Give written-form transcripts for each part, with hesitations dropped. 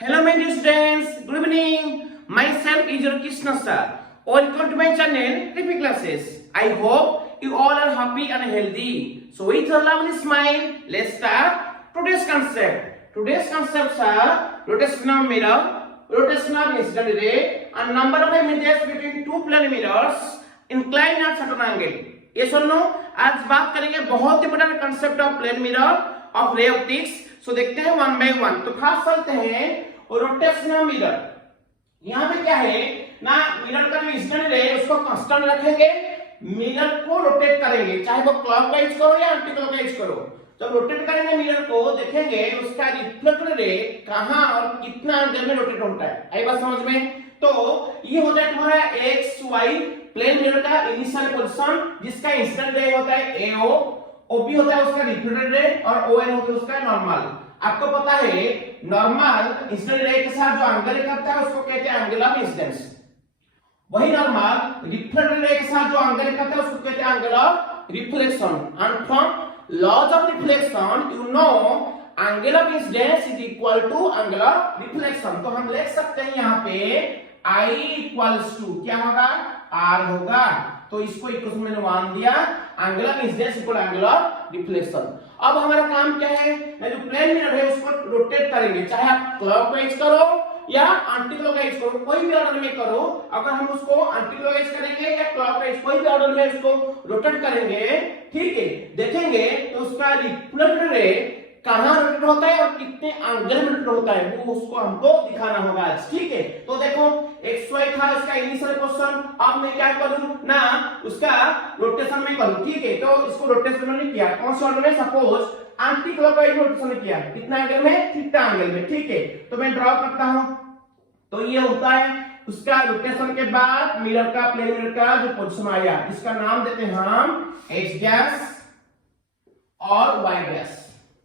Hello my dear students, good evening. Myself is your Krishna sir. Welcome to my channel, Trippy Classes. I hope you all are happy and healthy. So with a lovely smile, let's start today's concept. Today's concepts are rotation of mirror, rotation of incident ray, and number of images between two plane mirrors inclined at certain angle. Yes or no? आज बात करेंगे बहुत ही बड़ा concept of plane mirror of ray optics. So देखते हैं one by one. तो खास चलते हैं रोटेशनल मिरर. यहाँ पे क्या है ना, मिरर का जो इंसिडेंट रे उसको कांस्टेंट रखेंगे, मिरर को रोटेट करेंगे, चाहे वो क्लॉकवाइज करो या एंटी क्लॉकवाइज करो. जब रोटेट करेंगे मिरर को, देखेंगे उसका रिफ्लेक्टेड रे कहां और कितना एंगल में रोटेट होता है. आई बात समझ में? तो ये होता है तुम्हारा एक्स वाई प्लेन मिरर का इनिशियल पोजीशन, जिसका इंसिडेंट रे होता है एओ, ओबी होता है उसका रिफ्लेक्टेड रे, और ओएन होता है उसका नॉर्मल. आपको पता है नॉर्मल इंसिडेंट रे के साथ जो एंगल करता है उसको कहते हैं एंगल ऑफ इंसिडेंस. वही नॉर्मल रिफ्लेक्टेड रे के साथ जो एंगल करता है उसको कहते हैं angle of reflection. And from laws of reflection you know angle of incidence is equal to angle of reflection. तो हम लिख सकते हैं यहाँ पे I इक्वल्स टू क्या होगा, R होगा. तो इसको इक्वेशन में मान दिया, angle of incidence equal angle of reflection. अब हमारा काम क्या है, जो प्लेन मिरर है उसको रोटेट करेंगे, चाहे आप क्लॉकवाइज करो या एंटी क्लॉकवाइज करो, कोई भी ऑर्डर में करो. अगर हम उसको एंटी क्लॉकवाइज करेंगे या क्लॉकवाइज, कोई भी ऑर्डर में उसको रोटेट करेंगे, ठीक है, देखेंगे तो उसका रिफ्लेक्टेड रे कहां रोटेट होता है और कितने एंगल में रोटेट होता है, वो उसको हमको दिखाना होगा आज. ठीक है, तो देखो एक्स वाई था उसका इनिशियल पोजीशन. अब मैं क्या करूं ना, उसका रोटेशन में करूं. ठीक है, तो इसको रोटेशन में किया, कौन से ऑर्डर में, सपोज एंटी क्लॉकवाइज रोटेशन में किया, कितना एंगल में, थीटा एंगल में. ठीक है, तो मैं ड्रॉ करता हूं. तो ये होता है उसका रोटेशन के बाद मिरर का, प्लेन मिरर का जो पोजीशन आया, इसका नाम देते हैं हम एक्स डैश और वाई डैश.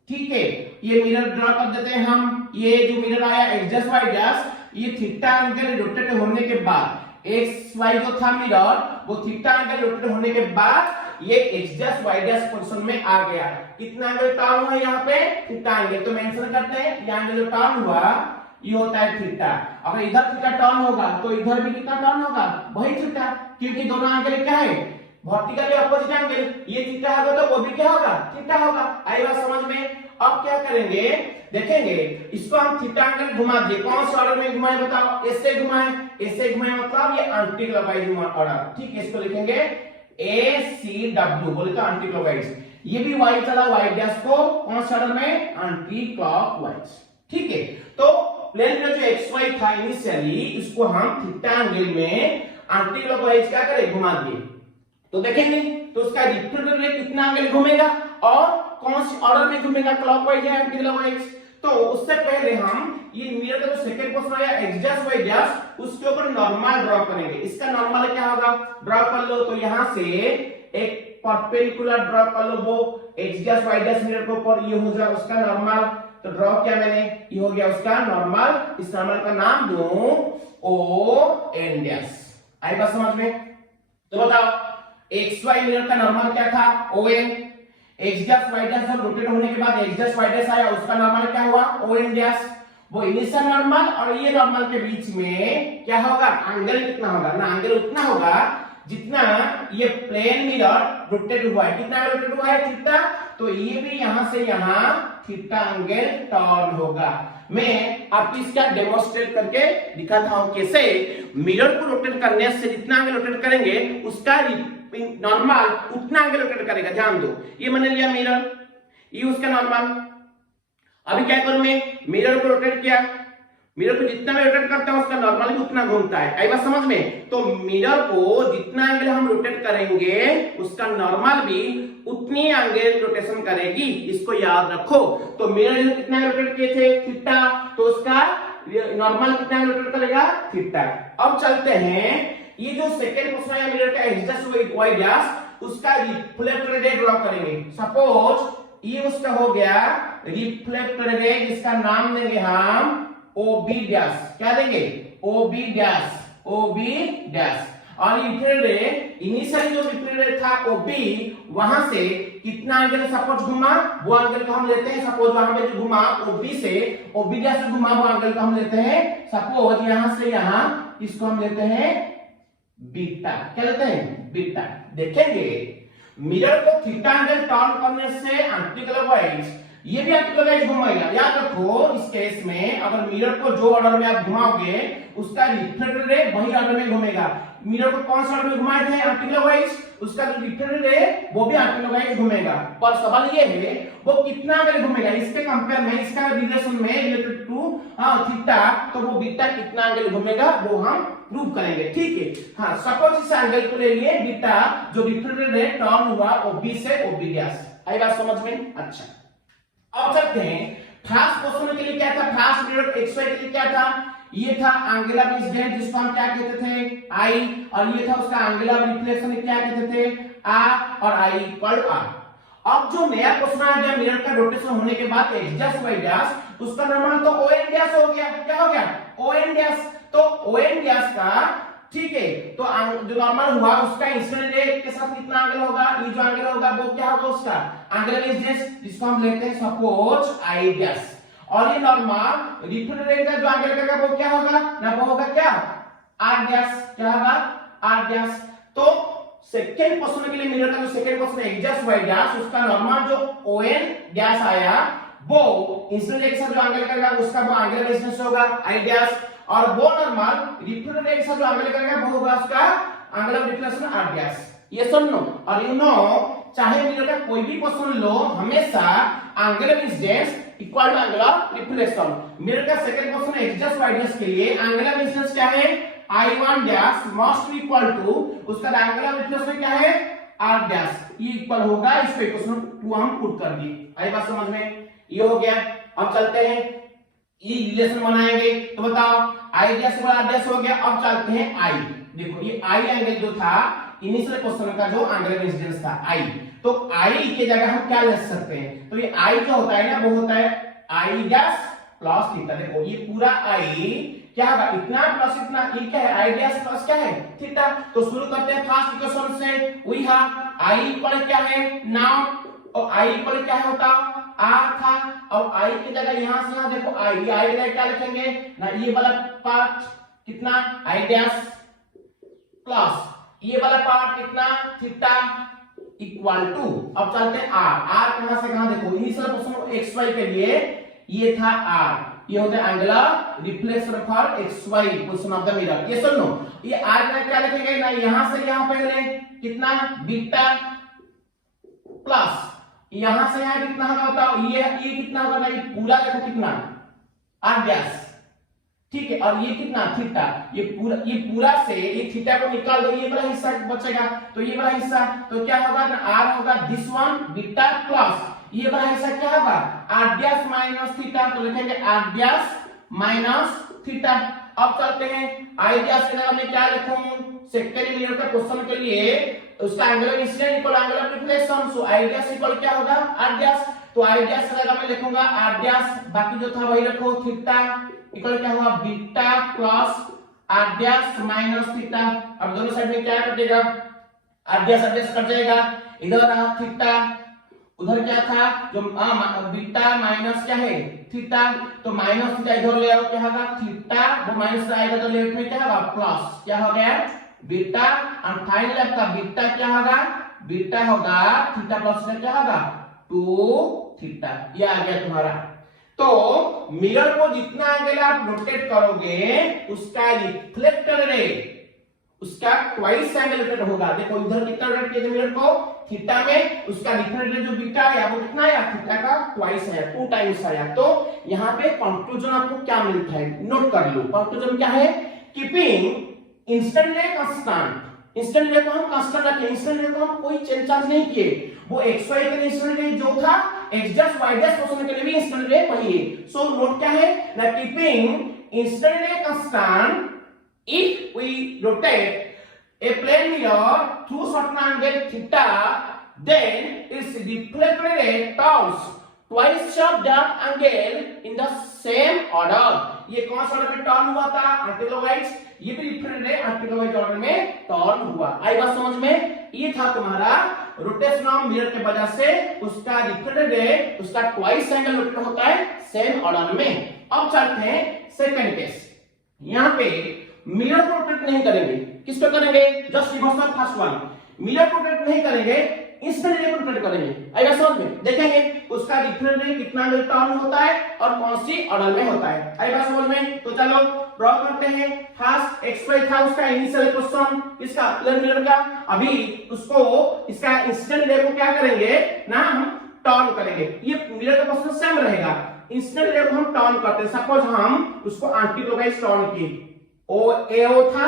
ठीक है, ये मिरर ड्रॉ कर देते हैं हम. ये जो मिरर आया एक्स डैश वाई डैश, ये थीटा एंगल रोटेट होने के बाद, एक्स वाई जो था मिरर वो थीटा एंगल रोटेट होने के बाद ये X dash Y dash position में आ गया. कितना एंगल टर्न हुआ यहाँ पे, थीटा एंगल. तो मेंशन करते हैं ये एंगल जो टर्न हुआ ये होता है थीटा. अगर इधर थीटा टर्न होगा तो इधर भी कितना टर्न होगा, वही थीटा, क्योंकि दोनों एंगल क्या है, वर्टिकली अपोजिट एंगल. ये थीटा होगा तो वो भी क्या होगा, थीटा होगा. आई बात समझ में? अब क्या करेंगे, देखेंगे इसको हम थीटा एंगल घुमा दिए. कौन से ऑर्डर में घुमाए बताओ, ऐसे घुमाए, ऐसे घुमाए, मतलब ये एंटी क्लॉकवाइज ऑर्डर. ठीक है, इसको लिखेंगे ए सी डब्ल्यू, बोले तो एंटी क्लॉकवाइज. ये भी वाई चला, वाई डैश को कौन से ऑर्डर में, एंटी क्लॉकवाइज. ठीक है, तो प्लेन में जो एक्स वाई था इनिशियली, इसको हम थीटा एंगल में एंटी क्लॉकवाइज क्या करें, घुमा दिए. तो देखेंगे तो उसका रिफ्लेक्टेड रे कितना एंगल घूमेगा और कौन से ऑर्डर में घूमेगा, क्लॉकवाइज या एंटी क्लॉकवाइज. तो उससे पहले हम ये मिरर का जो सेकंड पोजीशन आया एक्स डैश वाई डैश, उसके ऊपर नॉर्मल ड्रॉ करेंगे. इसका नॉर्मल क्या होगा, ड्रॉ कर लो. तो यहां से एक परपेंडिकुलर ड्रॉ कर लो, वो X dash Y dash mirror के ऊपर, ये हो जाएगा उसका नॉर्मल. तो ड्रॉ किया मैंने, ये हो गया उसका नॉर्मल. इस नॉर्मल का नाम दो ओ एन डैश. आई बात समझ में? तो बताओ एक्स वाई मिरर का नॉर्मल क्या था, O N. X dash Y dash जब रोटेट होने के बाद एक्स डैश वाई डैश आया, उसका नॉर्मल क्या हुआ, ओ एन डैश. वो इनिशियल नॉर्मल और ये नॉर्मल के बीच में क्या होगा, एंगल कितना होगा ना, एंगल उतना होगा जितना ये प्लेन मिरर रोटेट हुआ है. कितना रोटेट हुआ है, थीटा. तो ये भी यहां से यहां थीटा एंगल टर्न होगा. मैं आपको इसका डेमोन्स्ट्रेट करके दिखाता हूं कैसे मिरर को रोटेट करने से जितना एंगल रोटेट करेंगे उसका नॉर्मल उतना एंगल रोटेट करेगा. ध्यान दो, ये मैंने लिया मिरर, ये उसका नॉर्मल. अभी क्या करूं मैं, मिरर को रोटेट किया, मिरर को जितना मैं रोटेट करता हूं उसका नॉर्मल भी उतना घूमता है. आई बात समझ में? तो मिरर को जितना एंगल हम रोटेट करेंगे उसका नॉर्मल भी उतनी एंगल रोटेशन करेगी. इसको याद रखो. तो मिरर ने कितना रोटेट किए थे, थीटा, तो उसका नॉर्मल कितना रोटेट करेगा, थीटा. अब चलते हैं ये जो सेकंड पोजीशन है मिरर का एक्स डैश वाई डैश, उसका रिफ्लेक्टेड रे ड्रॉ करेंगे. सपोज ये उसका हो गया रिफ्लेक्टेड रे, जिसका नाम देंगे हम OB डैश. क्या देंगे, OB डैश, OB डैश. और रिफ्लेक्टेड रे इनिशियली जो रिफ्लेक्टेड रे था OB, वहां से कितना एंगल सपोज घुमा, वो एंगल को हम लेते हैं सपोज वहां पे जो घुमा ओबी से घुमा, वो एंगल को हम लेते हैं सपोज यहां से यहां, इसको हम लेते हैं बीटा। क्या लेते हैं? बीटा। देखेंगे मिरर को थीटा एंगल टर्न करने से एंटीक्लॉकवाइज, ये भी एंटीक्लॉकवाइज घुमाएगा। याद रखो इस केस में अगर मिरर को जो ऑर्डर में आप घुमाओगे उसका रिफ्लेक्टेड रे वही ऑर्डर में घूमेगा। मिरर को कौन सा ऑर्डर में घुमाए थे? एंटीक्लॉकवाइज, उसका जो रिफ्लेक्टेड रे वो भी एंटीक्लॉकवाइज घूमेगा। पर सवाल ये है वो कितना एंगल घूमेगा, इसके कंपेयर में, इसका रिलेशन में रिलेटेड टू थीटा, तो वो बीटा कितना एंगल घूमेगा वो हम प्रूव करेंगे। ठीक है, हाँ सपोज इस एंगल को ले लिए बीटा, जो रिफ्लेक्टेड रे टर्न हुआ ओबी से ओबी डैश। आई बात समझ में? अच्छा, अब चलते हैं फर्स्ट क्वेश्चन के लिए क्या था, फर्स्ट मिरर XY के लिए क्या था, ये था एंगल ऑफ इंसिडेंस जिसको हम क्या कहते थे I, और ये था उसका एंगल ऑफ रिफ्लेक्शन क्या कहते थे R, और I इक्वल R। अब जो नया क्वेश्चन आ गया मिरर का रोटेशन होने के बाद x डैश y डैश, उसका नॉर्मल तो ON डैश हो गया। क्या हो गया? ON dash. तो ON डैश का ठीक है, तो जो नॉर्मल हुआ उसका इंसिडेंट रे के साथ कितना एंगल होगा, ये जो एंगल होगा वो क्या होगा उसका एंगल ऑफ इंसिडेंस, जिसको हम लेते हैं सपोज I डैश, और ये नॉर्मल रिफ्लेक्टेड रे का जो एंगल का वो क्या होगा ना, वो होगा क्या R डैश। क्या होगा? R dash. तो सेकंड क्वेश्चन के लिए मिरर का जो सेकंड क्वेश्चन है x डैश y डैश, उसका नॉर्मल जो ON डैश आया वो इंसिडेंट रे के साथ जो एंगल करेगा उसका वो एंगल ऑफ इंसिडेंस होगा I डैश, और वो नॉर्मल रिफ्लेक्टेड रे के साथ जो एंगल करेगा वो होगा उसका angle of reflection R dash. ये सुन लो, और यू नो चाहे मिरर का कोई भी क्वेश्चन लो हमेशा angle of incidence equal to angle of reflection. Mirror का second question x dash y dash के लिए एंगल ऑफ इंसिडेंस क्या है? I1 dash must be equal to उसका एंगल ऑफ रिफ्लेक्शन क्या है? R dash. ये इक्वल होगा, इस पे क्वेश्चन 2 हम पुट कर दिए। आई बात समझ में? ये हो गया। अब चलते हैं ये रिलेशन बनाएंगे, तो बताओ I डैश और R डैश हो गया। अब चलते हैं I। देखो ये I एंगल जो था इनिशियल क्वेश्चन का जो एंगल ऑफ इंसिडेंस था I, तो I की जगह हम क्या ले सकते हैं, तो ये I जो होता है ना वो होता है I डैश प्लस थीटा। देखो ये पूरा I क्या होगा, इतना प्लस इतना, ये क्या है I डैश प्लस क्या है थीटा। तो शुरू करते हैं फर्स्ट इक्वेशन से। वी हैव I इक्वल क्या है नाउ, और I इक्वल क्या है होता R था, और I की जगह यहां से यहां देखो I, ये I की जगह क्या लिखेंगे ना, ये वाला पार्ट कितना I डैश प्लस ये वाला पार्ट कितना थीटा इक्वल टू। अब चलते हैं R कहां से कहां, देखो इनिशियल क्वेश्चन XY के लिए ये था R, ये होता है angle of reflection for XY position of the mirror. ये सुन लो, ये R का क्या लिखेंगे ना, यहां से यहां पहले कितना बीटा प्लस यहां से यहां कितना होगा बताओ, ये कितना होगा ना, ये पूरा देखो कितना R डैश। ठीक है, और ये कितना थीटा, ये पूरा से ये थीटा को निकाल दो, ये वाला हिस्सा बचेगा, तो ये वाला हिस्सा तो क्या होगा ना R होगा दिस वन बीटा प्लस ये वाला हिस्सा क्या होगा R डैश माइनस थीटा, तो लिखेंगे R डैश माइनस थीटा। अब चलते हैं I डैश के जगह मैं क्या लिखूं, सेकेंड मिरर का क्वेश्चन के लिए उसका angle of incidence equal angle of reflection, so I dash equal क्या होगा R डैश। तो I डैश की जगह मैं लिखूंगा R डैश, बाकी जो था वही रखो, थीटा इक्वल क्या हुआ beta plus R dash minus theta. अब दोनों साइड में क्या कटेगा, R डैश कट जाएगा, इधर रहा थीटा, उधर क्या था जो बीटा माइनस क्या है थीटा, तो माइनस थीटा इधर ले आओ, क्या होगा थीटा, वो माइनस आएगा तो लेफ्ट में क्या होगा प्लस, क्या हो गया बीटा, और फाइनल आपका बीटा क्या होगा, बीटा होगा थीटा प्लस क्या होगा 2 थीटा। ये आ गया तुम्हारा। तो मिरर को जितना एंगल आप रोटेट करोगे उसका रिफ्लेक्टेड रे उसका ट्वाइस एंगल रोटेट होगा। देखो इधर कितना रोटेट किया मिरर को थीटा में, उसका रिफ्लेक्टेड रे जो बीटा आया वो कितना आया थीटा का ट्वाइस आया, 2 टाइम्स आया। तो यहाँ पे कंक्लूजन आपको क्या मिलता है नोट कर लो। कंक्लूजन क्या है, कीपिंग इंस्टेंट रे कांस्टेंट, इंस्टेंट रे को हम कांस्टेंट रखे, इंस्टेंट रे को हम कोई चेंज नहीं किए, वो xy के लिए इंस्टेंट रे जो था x dash y dash question के लिए भी इंस्टेंट रे वही है। सो नोट क्या है ना, कीपिंग इंस्टेंट रे constant if we rotate a plane mirror through certain angle theta, then its reflected ray turns twice of that angle in the same order। ये कौन सा ऑर्डर में टर्न हुआ था एंटीक्लॉकवाइज, ये भी रिफ्लेक्टेड रे एंटीक्लॉकवाइज ऑर्डर में turn हुआ। आई बात समझ में? ये था तुम्हारा रोटेशन ऑफ मिरर के वजह से उसका रिफ्लेक्टेड रे उसका ट्वाइस एंगल रोटेट होता है सेम ऑर्डर में। अब चलते हैं सेकंड केस। यहाँ पे मिरर को रोटेट नहीं करेंगे, किसको करेंगे? Just reverse of first one. Mirror को रोटेट नहीं करेंगे, इंस्टेंट रे को रोटेट करेंगे। आएगा समझ में? देखेंगे उसका रिफ्लेक्टेड रे कितना टर्न होता है और कौन सी ऑर्डर में होता है। आएगा समझ में? तो चलो ड्रॉ करते हैं। फर्स्ट एक्सप्रेस था उसका इनिशियल क्वेश्चन, इसका प्लेन मिरर का। अभी उसको इसका इंस्टेंट रे को क्या करेंगे ना, हम टर्न करेंगे। ये मिरर का क्वेश्चन सेम रहेगा। इंस्टेंट रे को हम टर्न करते हैं। सपोज हम उसको एंटी क्लॉकवाइज टर्न किए, ओ ए ओ था,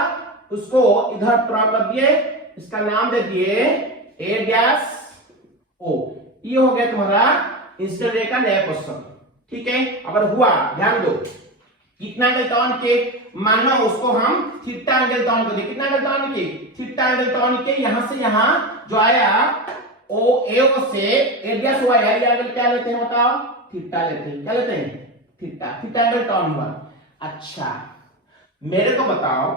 उसको इधर टर्न कर दिए, इसका नाम दे दिए ए डैश ओ। ये हो गया तुम्हारा इंस्टेंट रे का नया क्वेश्चन। ठीक है, अगर हुआ ध्यान दो कितना एंगल टर्न के, मानो उसको हम थीटा एंगल टर्न कर दिए। कितना एंगल टर्न के? थीटा एंगल टर्न के। यहां से यहां जो आया ओ ए ओ से ए डैश ओ आया, ये एंगल क्या लेते हैं बताओ? थीटा लेते हैं। क्या लेते हैं? थीटा। थीटा एंगल टर्न हुआ। अच्छा मेरे को बताओ,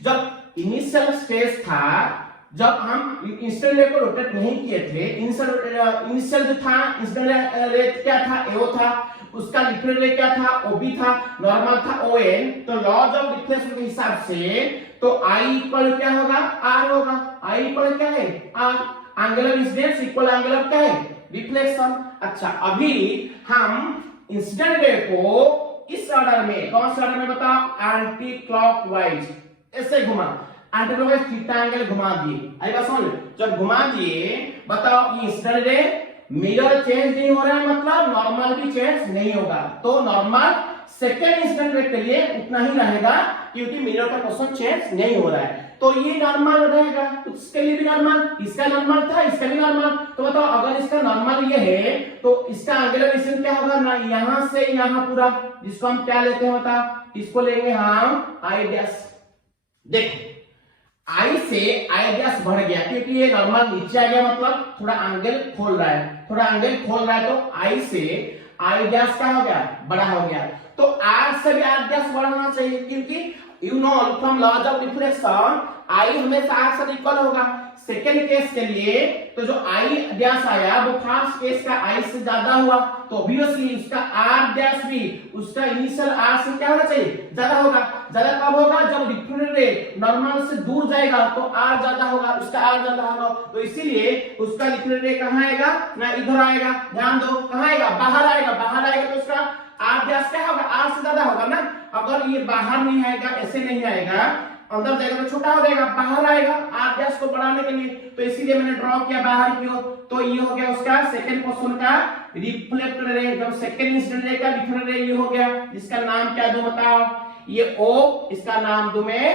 जब इनिशियल स्टेज था, जब हम इंस्टेंट रे को रोटेट नहीं किए थे, इनिशियल जो था इंस्टेंट रे क्या था? एओ था। उसका रिफ्लेक्टेड रे क्या था? ओबी था। नॉर्मल था ओएन। तो लॉज ऑफ रिफ्लेक्शन के हिसाब से तो आई इक्वल क्या होगा? आर होगा। आई इक्वल क्या है? R. Angular incidence equal angular क्या है? रिफ्लेक्शन। अच्छा अभी हम इंसिडेंट रे को इस ऑर्डर में, कौन से ऑर्डर में बताओ? Anti clockwise. ऐसे घुमा, एंटी क्लॉकवाइज थीटा एंगल घुमा दिए। आएगा समझ? जब घुमा दिए बताओ ये इंसिडेंट रे मिरर चेंज नहीं हो रहा है, मतलब नॉर्मल भी चेंज नहीं होगा। तो नॉर्मल सेकंड इंसिडेंट रे के लिए उतना ही रहेगा क्योंकि मिरर का क्वेश्चन चेंज नहीं हो रहा है। तो ये नॉर्मल रहेगा, उसके लिए भी नॉर्मल, इसका नॉर्मल था, इसका भी नॉर्मल। तो बताओ अगर इसका नॉर्मल ये है तो इसका एंगुलर इंसिडेंस क्या होगा ना? यहां से यहां पूरा, जिसको हम क्या लेते हैं बताओ? इसको लेंगे हम आई डैश। देखो आई से आई डैश बढ़ गया क्योंकि ये नॉर्मल नीचे आ गया, मतलब थोड़ा एंगल खोल रहा है, थोड़ा एंगल खोल रहा है। तो आई से आई डैश क्या हो गया? बड़ा हो गया। तो आर से भी आर डैश बढ़ना चाहिए क्योंकि you know from laws of reflection I हमेशा आर से इक्वल होगा। सेकेंड केस के लिए तो जो आई डैश आया वो फर्स्ट केस का आई से ज्यादा हुआ, तो ऑब्वियसली उसका आर डैश भी उसका इनिशियल आर से क्या होना चाहिए? ज्यादा होगा। ज्यादा कब होगा? जब रिफ्लेक्टेड रे नॉर्मल से दूर जाएगा तो आर ज्यादा होगा, उसका आर ज्यादा होगा। तो इसीलिए उसका रिफ्लेक्टेड रे कहां आएगा ना? इधर आएगा। ध्यान दो कहां आएगा? बाहर आएगा। बाहर आएगा तो उसका आर डैश क्या होगा? आर से ज्यादा होगा ना। अगर ये बाहर नहीं आएगा, ऐसे नहीं आएगा, अंदर जाएगा तो छोटा हो जाएगा, बाहर आएगा आर डैश को बढ़ाने के लिए। तो इसीलिए मैंने ड्रॉ किया बाहर की ओर। तो ये हो गया उसका सेकंड क्वेश्चन का रिफ्लेक्टेड रे। जब सेकंड इंसिडेंट रे का रिफ्लेक्टेड रे ये हो गया, जिसका नाम क्या दो बताओ? ये ओ, इसका नाम दो मैं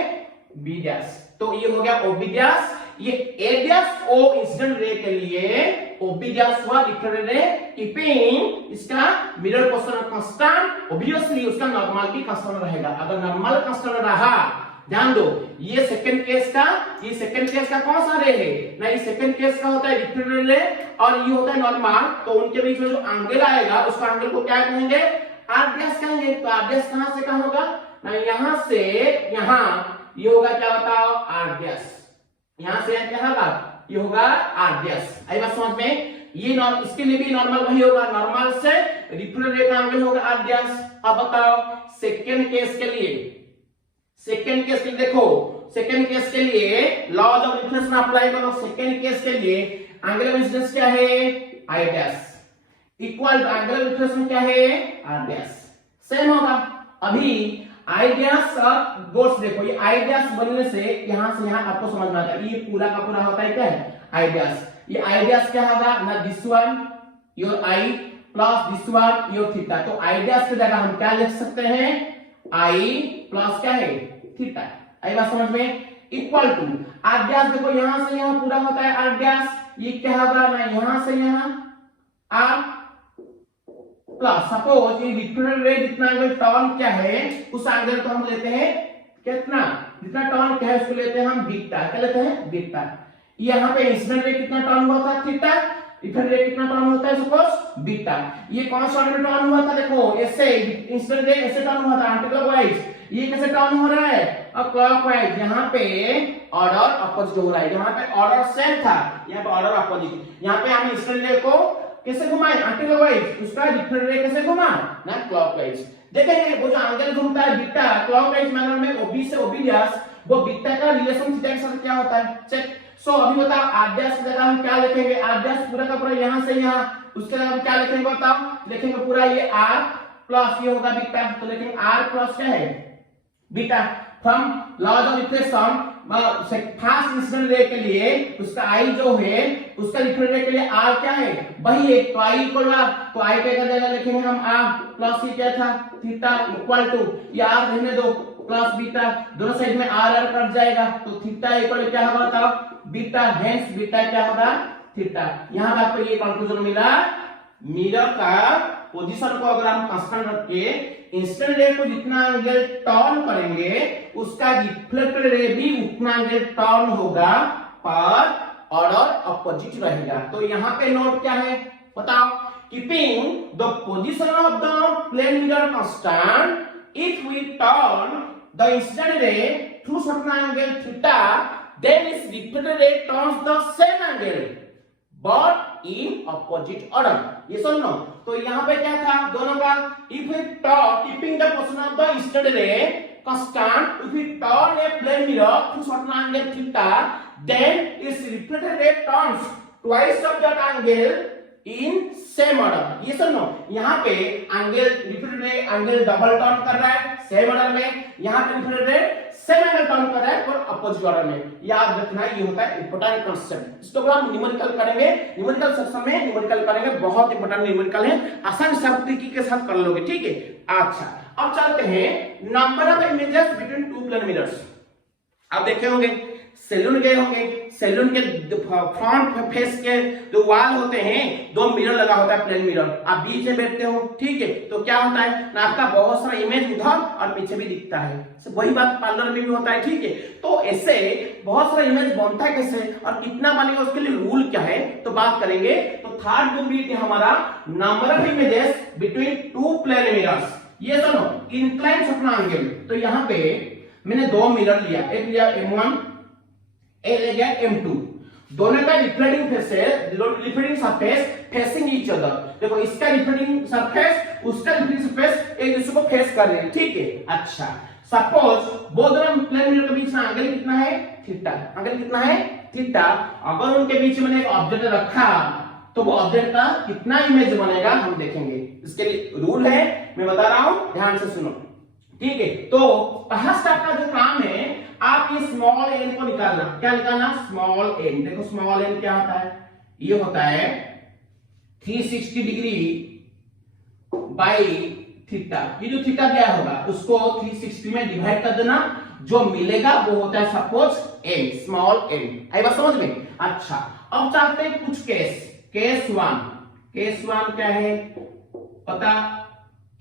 बी डैश। तो ये हो गया ओ बी डैश। ये ए डैश ओ इंसिडेंट रे के लिए ओ बी डैश हुआ रिफ्लेक्टेड रे, कीपिंग इसका मिरर क्वेश्चन कांस्टेंट। ऑब्वियसली उसका नॉर्मल भी कांस्टेंट रहेगा। अगर नॉर्मल कांस्टेंट रहा, ध्यान दो ये सेकंड केस का कौन सा रे है ना? ये सेकंड केस का होता है रिफ्लेक्टेड रे और ये होता है नॉर्मल। तो उनके बीच में जो एंगल आएगा उसका एंगल को क्या कहेंगे? आर डैश कहेंगे। तो आर डैश कहां से कहां होगा ना? यहां से यहां। ये होगा क्या बताओ? R dash. यहां से क्या होगा? ये होगा आर डैश। आई बात समझ में? ये इसके लिए भी नॉर्मल वही होगा, नॉर्मल से रिफ्लेक्टेड रे का एंगल होगा आर डैश। अब बताओ सेकंड केस के लिए, सेकंड केस के लिए देखो, सेकंड केस के लिए लॉज ऑफ रिफ्लेक्शन अप्लाई करो। सेकंड केस के लिए एंगुलर इंसिडेंस क्या है? I dash equal angular reflection क्या है? Are dash. सेम होगा। अभी आई डैश और गोल्स देखो, ये आई डैश बनने से यहां आपको समझ में आता है ये पूरा का पूरा होता है क्या है? I dash. ये आई डैश क्या होगा ना? This one your I plus this one your theta. तो आई डैश की जगह हम क्या लिख सकते हैं? आई प्लस क्या है? थीटा। आई बात समझ में? Equal to R dash. देखो यहां से यहां पूरा होता है आर डैश। ये क्या होगा ना? यहां से यहां आर प्लस सपोज ये रिफ्लेक्टेड रे जितना एंगल टर्न क्या है उस एंगल को हम लेते हैं कितना? जितना टर्न क्या है उसको लेते हैं हम बीटा। क्या लेते हैं? बीटा। यहाँ पे इंसिडेंट रे कितना टर्न हुआ था? थीटा। रिफ्लेक्टेड रे कितना टर्न होता है? Suppose beta. ये कौन सा ऑर्डर में टर्न हुआ था? देखो ऐसे इंसिडेंट रे ऐसे टर्न हुआ था एंटी क्लॉकवाइज। ये कैसे टर्न हो रहा है? और क्लॉकवाइज यहाँ पे ऑर्डर अपोजिट हो रहा है, यहाँ पे ऑर्डर सेम था, यहाँ पे ऑर्डर अपोजिट। यहाँ पे हम इंस्टेंट रे को कैसे घुमाए, एंटी क्लॉकवाइज, उसका डिफरेंट रे कैसे घुमा ना क्लॉकवाइज। देखेंगे वो जो एंगल घूमता है बीटा क्लॉकवाइज मैनर में ओबी से ओबीडियस, वो बीटा का रिलेशन थीटा के साथ क्या होता है चेक। सो अभी बताओ r डैश की जगह हम क्या लिखेंगे, r डैश पूरा का पूरा यहाँ से यहाँ, उसके जगह हम क्या लिखेंगे बताओ, लिखेंगे पूरा ये r प्लस ये होगा बीटा, तो लिखेंगे r प्लस क्या है beta. From laws of reflection first incident ray के लिए उसका i जो है उसका रिफ्लेक्टेड रे के लिए r क्या है वही है, तो i इक्वल r, तो i क्या कर देगा लिखेंगे हम r प्लस ये क्या था थीटा इक्वल टू ये r रहने दो प्लस बीटा, दोनों साइड में r r कट जाएगा, तो थीटा इक्वल क्या होगा बताओ बीटा, हेंस बीटा क्या होगा थीटा। यहाँ पे आपको ये कंक्लूजन मिला, मिरर का पोजीशन को अगर हम कांस्टेंट रख के इंस्टेंट रे को जितना एंगल टर्न करेंगे उसका रिफ्लेक्टेड रे भी उतना एंगल टर्न होगा पर ऑर्डर अपोजिट रहेगा। तो यहाँ पे नोट क्या है बताओ, keeping the position of the plane mirror constant if we turn the incident ray through certain angle theta, then its reflected ray turns the same angle but in opposite order, yes or no। तो यहाँ पे क्या था दोनों का, if we turn keeping the position of the incident ray constant, if we turn a plane mirror through certain angle theta, then its reflected ray turns twice of that angle in same order, ये सुनो यहाँ पे angle reflected ray angle double turn कर रहा है same order में, यहाँ पे reflected ray same angle turn कर रहा है पर अपोजिट ऑर्डर में। याद रखना ये होता है इंपॉर्टेंट कांसेप्ट, इसको हम न्यूमेरिकल करेंगे, न्यूमेरिकल सेक्शन में न्यूमेरिकल करेंगे, बहुत इंपॉर्टेंट न्यूमेरिकल है, आसान शब्दिकी के साथ कर लोगे ठीक है। अच्छा अब चलते हैं number of images between two plane mirrors. आप देखे होंगे सैलून गए होंगे, सैलून के फ्रंट फेस के जो वॉल होते हैं दो मिरर लगा होता है प्लेन मिरर, आप बीच में बैठते हो ठीक है, तो क्या होता है ना आपका बहुत सारा इमेज उधर और पीछे भी दिखता है, वही बात पार्लर में भी होता है ठीक है। तो ऐसे बहुत सारा इमेज बनता है कैसे और कितना बनेगा उसके लिए रूल क्या है तो बात करेंगे। तो थर्ड रूल भी हमारा number of images between two plane mirrors, ये सुनो इंक्लाइन सपना एंगल। तो यहाँ पे मैंने दो मिरर लिया, एक लिया M1 एक ले गया M2, दोनों का reflecting faces reflecting surface facing each other. देखो इसका रिफ्लेक्टिंग सरफेस उसका रिफ्लेक्टिंग सरफेस एक दूसरे को फेस कर रहे हैं ठीक है। अच्छा सपोज बोथ दोनों प्लेन मिरर के बीच में एंगल कितना है थीटा, एंगल कितना है थीटा, अगर उनके बीच में एक ऑब्जेक्ट रखा तो वो ऑब्जेक्ट का कितना इमेज बनेगा हम देखेंगे, इसके लिए रूल है मैं बता रहा हूं ध्यान से सुनो ठीक है। तो पहला स्टेप का जो काम है आप ये स्मॉल एन को निकालना, क्या निकालना स्मॉल एन। देखो स्मॉल एन क्या होता है, ये होता है 360 डिग्री बाई थीटा, ये जो थीटा क्या होगा उसको 360 में डिवाइड कर देना, जो मिलेगा वो होता है सपोज एन, स्मॉल एन। आई बात समझ में। अच्छा अब चाहते हैं कुछ केस, केस वन क्या है पता,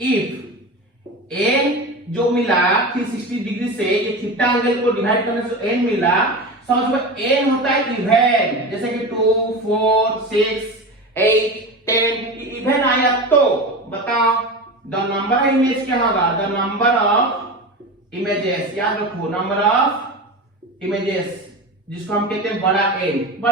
इफ एन जो मिला 360 डिग्री से ये थीटा एंगल को डिवाइड करने से एन मिला, समझो एन होता है इवन, जैसे कि 2 4 6 8 10 इवन आया तो बताओ द नंबर ऑफ इमेज क्या होगा, द नंबर ऑफ इमेजेस, याद रखो नंबर ऑफ इमेजेस जिसको हम कहते हैं बड़ा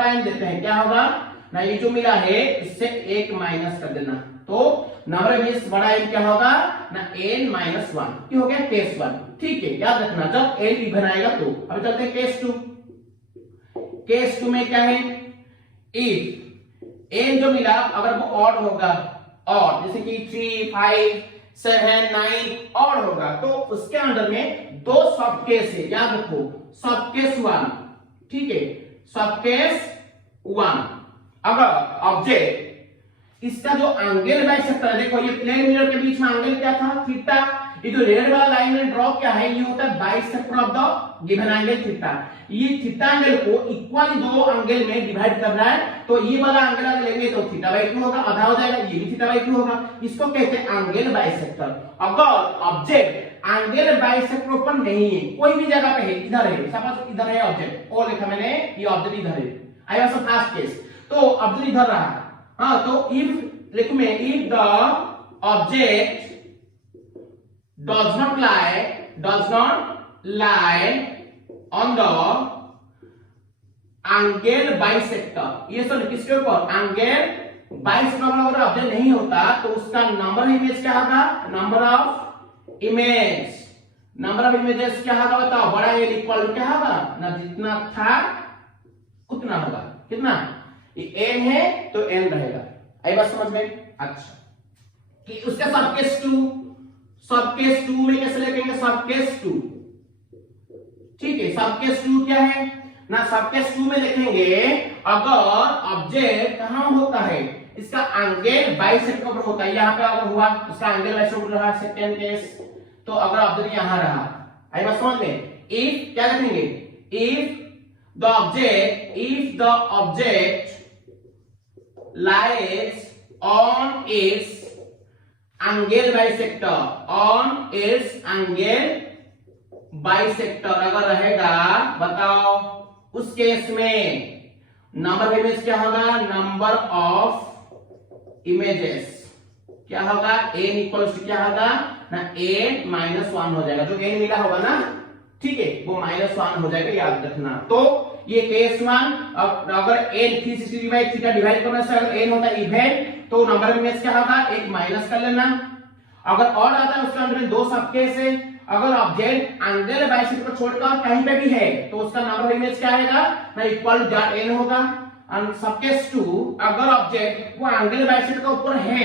एन देते हैं, क्या होगा ना ये जो मिला है इससे एक माइनस कर देना, तो नंबर ऑफ इमेज बड़ा एन क्या होगा ना n माइनस 1, ये हो गया केस 1 ठीक है। याद रखना जब n इवन आएगा तो। अब चलते हैं केस 2, केस 2 में क्या है, इफ n जो मिला अगर वो ऑड होगा, और जैसे कि 3 5 7 9 ऑड होगा तो उसके अंदर में दो सब केस है, याद रखो सब केस 1 ठीक है, सब केस 1। अगर ऑब्जेक्ट इसका जो एंगल बाइसेक्टर है, देखो ये प्लेन मिरर के बीच में एंगल क्या था थीटा, ये जो रेड वाला लाइन में ड्रॉ क्या है ये होता है bisector of the given angle theta. ये थीटा एंगल को इक्वली दो एंगल में डिवाइड कर रहा है, तो ये वाला एंगल अगर लेंगे तो थीटा बाई 2 होगा, आधा हो जाएगा, ये भी थीटा बाई 2 होगा, इसको कहते हैं एंगल बाइसेक्टर। अगर ऑब्जेक्ट एंगल बाइसेक्टर पर नहीं है, कोई भी जगह पे है, इधर है सपोज इधर है ऑब्जेक्ट, ओ लिखा मैंने ये ऑब्जेक्ट इधर है, आई वाज फर्स्ट केस, तो ऑब्जेक्ट इधर रहा हाँ, तो इफ लिख में if the object does not lie on the angle bisector। ये सब किसके ऊपर? एंगल बाइसेक्टर अगर ऑब्जेक्ट नहीं होता तो उसका नंबर ऑफ इमेज क्या होगा? नंबर ऑफ इमेजेस क्या होगा बताओ? बड़ा एल इक्वल टू क्या होगा ना, जितना था उतना होगा। कितना? ये एन है तो एन रहेगा। आई बात समझ में? अच्छा, कि उसका सबकेस टू में कैसे लिखेंगे? सबकेस टू, ठीक है। सबकेस टू क्या है ना, सबकेस टू में लिखेंगे अगर ऑब्जेक्ट कहां होता है, इसका एंगल बाइसेक्टर पर होता है। यहां पे अगर हुआ उसका एंगल बाइसेक्टर रहा, सेकंड केस, तो अगर ऑब्जेक्ट यहां रहा, आई बात समझ में? इफ क्या लिखेंगे? If the object lies on its angle bisector, अगर रहेगा बताओ उस केस में नंबर ऑफ इमेज क्या होगा? नंबर ऑफ इमेजेस क्या होगा? n इक्वल्स टू क्या होगा ना, n माइनस 1 हो जाएगा। जो n मिला होगा ना, ठीक है, वो -1 हो जाएगा, याद रखना। तो ये केस 1, अगर n 360 डिवाइड थीटा डिवाइड करने से अगर n होता है इवन, तो नंबर ऑफ इमेज क्या होगा? एक माइनस कर लेना। अगर और आता है उसके अंदर दो सब केस है, अगर ऑब्जेक्ट एंगल बाइसेक्टर को छोड़कर कहीं पे भी है तो उसका नंबर ऑफ इमेज क्या आएगा ना, इक्वल टू n होगा। और सब केस 2, अगर ऑब्जेक्ट वो एंगल बाइसेक्टर के ऊपर है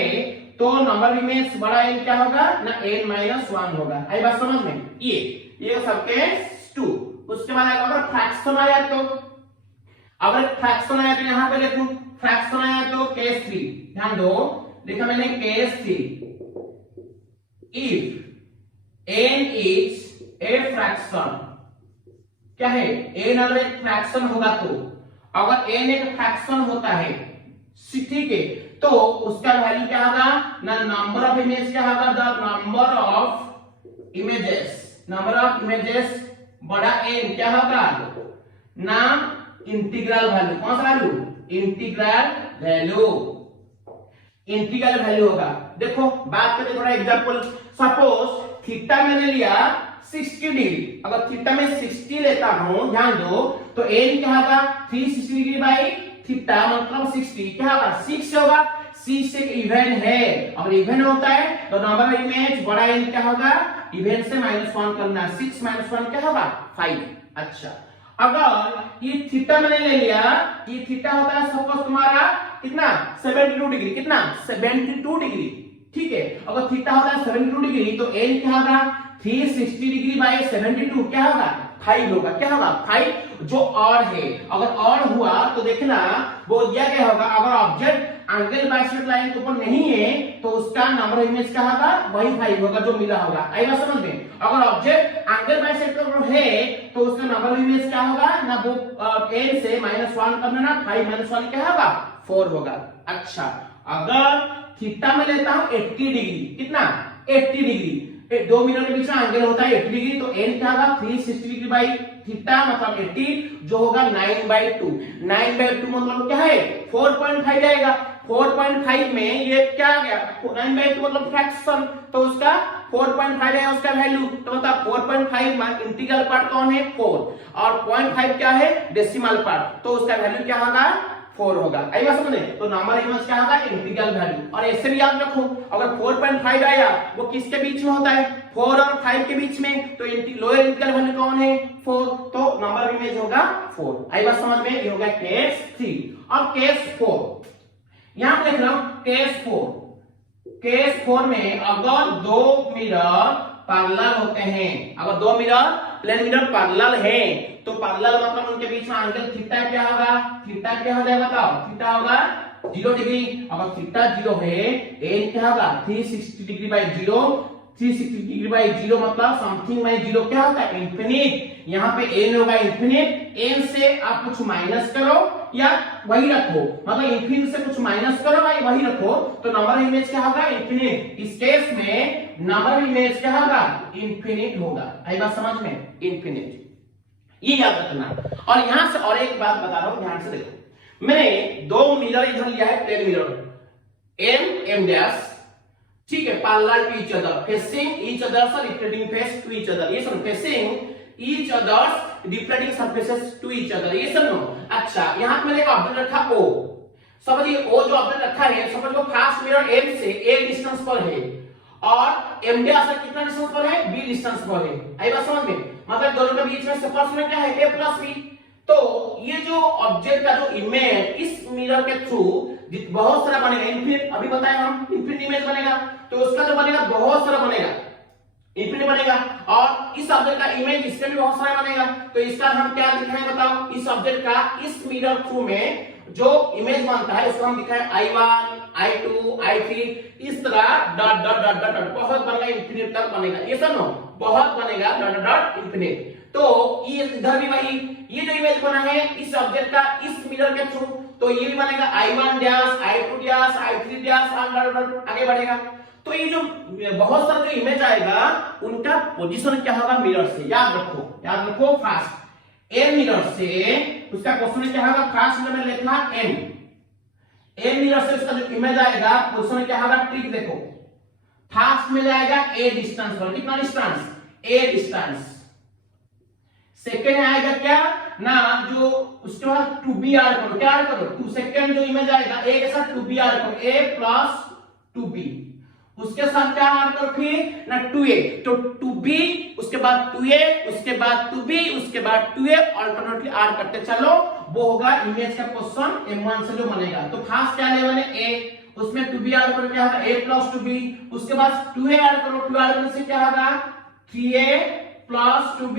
तो नंबर ऑफ इमेज बड़ा n क्या होगा ना, n-1 होगा। आई बात समझ में? ये सब केस 2। उसके बाद अगर फ्रैक्शन आया तो, यहां पे लिखूं फ्रैक्शन आया तो केस 3, ध्यान दो, लिखा मैंने case 3। If n is a fraction, क्या है? n अगर एक फ्रैक्शन होगा तो, अगर n एक फ्रैक्शन होता है, ठीक है, तो उसका वैल्यू क्या होगा ना, नंबर ऑफ इमेज क्या होगा? द नंबर ऑफ इमेजेस बड़ा n क्या होगा ना, इंटीग्रल वैल्यू। कौन सा वैल्यू? इंटीग्रल वैल्यू होगा। देखो बात करते थोड़ा एग्जांपल। सपोज थीटा मैंने लिया 60 डिग्री, अगर थीटा में 60 लेता हूं, ध्यान दो, तो n क्या होगा? 360 डिग्री बाई थीटा मतलब 60 क्या होगा? 6 होगा। 6 एक इवन है, अगर इवन होता है तो नंबर ऑफ इमेज बड़ा n क्या होगा? इवन से -1 करना, 6 - 1 क्या होगा? 5। अच्छा, अगर ये थीटा मैंने ले लिया, ये थीटा होता है सपोज तुम्हारा कितना? 72 डिग्री। कितना? 72 डिग्री, ठीक है। अगर थीटा होता है 72 डिग्री तो n क्या होगा? 360 डिग्री बाई 72 क्या होगा? 5 होगा। क्या होगा? 5। जो और है, अगर और हुआ तो देखना वो दिया क्या होगा? अगर ऑब्जेक्ट एंगल बाइसेक्टर लाइन के ऊपर नहीं है तो उसका नंबर ऑफ इमेज क्या होगा? वही 5 होगा जो मिला होगा। आई बात समझ में? अगर ऑब्जेक्ट एंगल बाइसेक्टर पर है तो उसका नंबर ऑफ इमेज क्या होगा ना, वो n से -1 करना ना, 5 - 1 क्या होगा? 4 होगा। अच्छा, अगर थीटा में लेता हूं 80 डिग्री, कितना? 80 डिग्री, दो मिनट के बीच में एंगल होता है 80 डिग्री, तो n क्या होगा? 360 डिग्री बाई थीटा मतलब 80, जो होगा 9/2। 9/2 मतलब क्या है? 4.5 जाएगा। 4.5 में ये क्या आ गया? 9/2 मतलब फ्रैक्शन, तो उसका 4.5 है उसका वैल्यू। तो मतलब 4.5 इंटीग्रल पार्ट कौन है? 4, और 0.5 क्या है? डेसिमल पार्ट, तो उसका वैल्यू क्या होगा? 4 होगा। आई बात समझे? तो नंबर इमेज क्या होगा? Integral value. और ऐसे भी याद रखो, अगर 4.5 आया वो किसके बीच में होता है? 4 और 5 के बीच में, तो लोअर इंटीग्रल वैल्यू कौन है? 4, तो नंबर ऑफ इमेज होगा 4। आई बात समझ में? ये होगा केस 3। और केस 4 यहां पे देख रहा हूं, केस 4 में अगर दो मिरर पैरेलल होते हैं, अगर दो मिरर प्लेन मिरर पैरेलल है, तो पैरेलल मतलब उनके बीच में एंगल थीटा क्या होगा? थीटा क्या हो जाएगा बताओ? थीटा होगा 0 डिग्री। अगर थीटा 0 है, n क्या होगा? 360 डिग्री बाई 0। 360 डिग्री बाई 0 मतलब समथिंग बाई 0 क्या होता है? इंफिनिट। यहाँ पे n होगा इंफिनिट। n से आप कुछ माइनस करो या वही रखो, मतलब इंफिनिट से कुछ माइनस करो या वही रखो, तो नंबर ऑफ इमेज क्या होगा? इंफिनिट। इस केस में नंबर ऑफ इमेज क्या होगा? इंफिनिट होगा। आई बात समझ में? इंफिनिट, ये याद रखना। और यहां से और एक बात बता रहा हूं, ध्यान से देखो। मैंने दो मिरर इधर लिया है, प्लेन मिरर m डैश, ठीक है, parallel to each other, facing each other, sir reflecting face to each other. ये सब facing each other's reflecting surfaces to each other. ये सब नो। अच्छा यहाँ पे मैंने एक ऑब्जेक्ट रखा O, समझिए O जो ऑब्जेक्ट रखा है, समझ लो फास्ट मिरर M से A डिस्टेंस पर है और M डैश से कितना डिस्टेंस पर है, B डिस्टेंस पर है। आई बात समझ में? मतलब दोनों के बीच में स्पर्शरेखा क्या है, A प्लस B। तो ये जो ऑब्जेक्ट का जो इमेज इस मिरर के थ्रू बहुत सारा बनेगा, इनफिनिट, अभी बताया हम इनफिनिट इमेज बनेगा, तो उसका जो बनेगा बहुत सारा बनेगा, इनफिनिट बनेगा। और इस ऑब्जेक्ट का इमेज इसके भी बहुत सारा बनेगा। तो इसका हम क्या दिखाएं बताओ, इस ऑब्जेक्ट का इस मिरर थ्रू में जो इमेज बनता है उसको हम दिखाएं I1 I2 I3, इस तरह डॉट डॉट डॉट डॉट बहुत बनेगा, इनफिनिट तक बनेगा। ये सब नो बहुत बनेगा, डॉट डॉट इनफिनिट। तो ये इधर भी वही, ये जो इमेज बना है इस ऑब्जेक्ट का इस मिरर के थ्रू, तो ये भी बनेगा I1 dash I2 dash I3 dash आगे बढ़ेगा। तो ये जो बहुत सारा जो इमेज आएगा उनका पोजीशन क्या होगा, मिरर से। याद रखो फास्ट M मिरर से उसका क्वेश्चन क्या होगा, फास्ट मिरर में लिखना M मिरर से उसका जो इमेज आएगा पोजीशन क्या होगा, ट्रिक देखो, फास्ट में जाएगा A डिस्टेंस पर, कितना डिस्टेंस, A डिस्टेंस। सेकंड आएगा क्या ना, जो उसके बाद 2B ऐड करो, क्या ऐड करो, 2 सेकंड जो इमेज आएगा A के साथ 2B ऐड करो, A प्लस 2B, उसके साथ क्या ऐड करो फिर ना 2A, तो 2B उसके बाद 2A उसके बाद 2B उसके बाद 2A अल्टरनेटली ऐड करते चलो, वो होगा इमेज का क्वेश्चन M1 से जो बनेगा। तो फास्ट क्या लेवल है A, उसमें 2B ऐड करो क्या होगा A प्लस 2B, उसके बाद 2A ऐड करो, 2 ऐड करने से क्या होगा 3A प्लस 2B,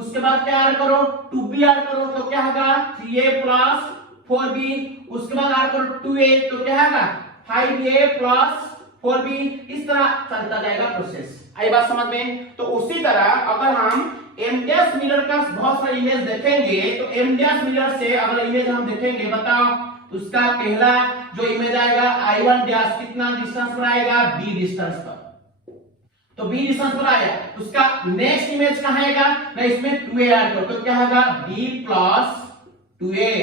उसके बाद क्या ऐड करो 2B ऐड करो तो क्या होगा 3A प्लस 4B, उसके बाद ऐड करो 2A तो क्या होगा 5A प्लस 4B, इस तरह चलता जाएगा प्रोसेस। आई बात समझ में? तो उसी तरह अगर हम M डैश मिरर का बहुत सारे इमेज देखेंगे तो M डैश मिरर से अगर इमेज हम देखेंगे बताओ, उसका पहला जो इमेज आएगा I1 डैश कितना डिस्टेंस पर आएगा, B डिस्टेंस पर, तो B डिस्टेंस पर आया, उसका नेक्स्ट इमेज कहां आएगा ना, इसमें 2A ऐड करो तो क्या होगा B प्लस 2A,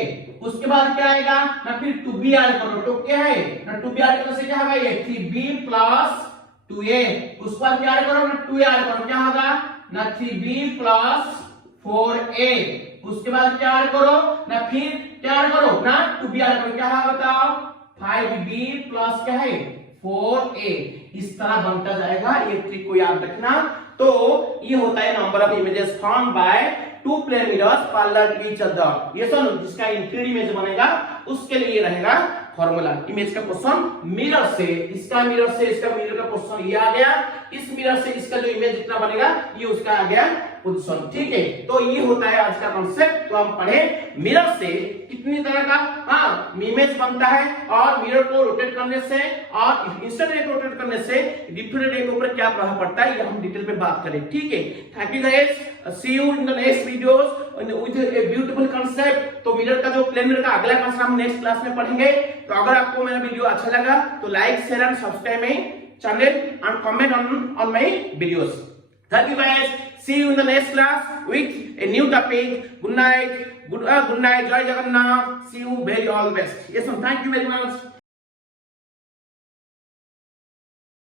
उसके बाद क्या आएगा ना फिर 2B ऐड करो तो क्या है ना 2B ऐड करने से क्या होगा ये 3B प्लस 2A, उसके बाद क्या ऐड करो ना 2A ऐड करो क्या होगा ना 3B प्लस 4A, उसके बाद क्या ऐड करो ना फिर क्या ऐड करो ना 2B ऐड करो क्या होगा बताओ 5B प्लस क्या है 4A, इस तरह बनता जाएगा। ये ट्रिक को याद रखना। तो ये होता है number of images found by two plane mirrors parallel to each other. ये सब जिसका इनफिनिट इमेज बनेगा उसके लिए रहेगा फॉर्मूला। इमेज का क्वेश्चन मिरर से इसका मिरर का क्वेश्चन ये आ गया, इस मिरर से इसका जो इमेज जितना बनेगा ये उसका आ गया पोजीशन। ठीक है, तो ये होता है आज का कॉन्सेप्ट। तो हम पढ़े मिरर से कितनी तरह का इमेज बनता है और मिरर को रोटेट करने से और इंस्टेंट रे को रोटेट करने से डिफरेंट रे के ऊपर क्या प्रभाव पड़ता है ये हम डिटेल में बात करें। ठीक है, thank you guys, see you in the next videos with a beautiful concept. तो मिरर का जो प्लेन मिरर का अगला क्लास हम नेक्स्ट क्लास में पढ़ेंगे। तो अगर आपको मेरा वीडियो अच्छा लगा तो like share and subscribe my channel and comment on my videos. Thank you guys. See you in the next class with a new topic. Good night. Good night. Jai Jagannath. See you. Very all the best. Yes, ma'am. Thank you very much.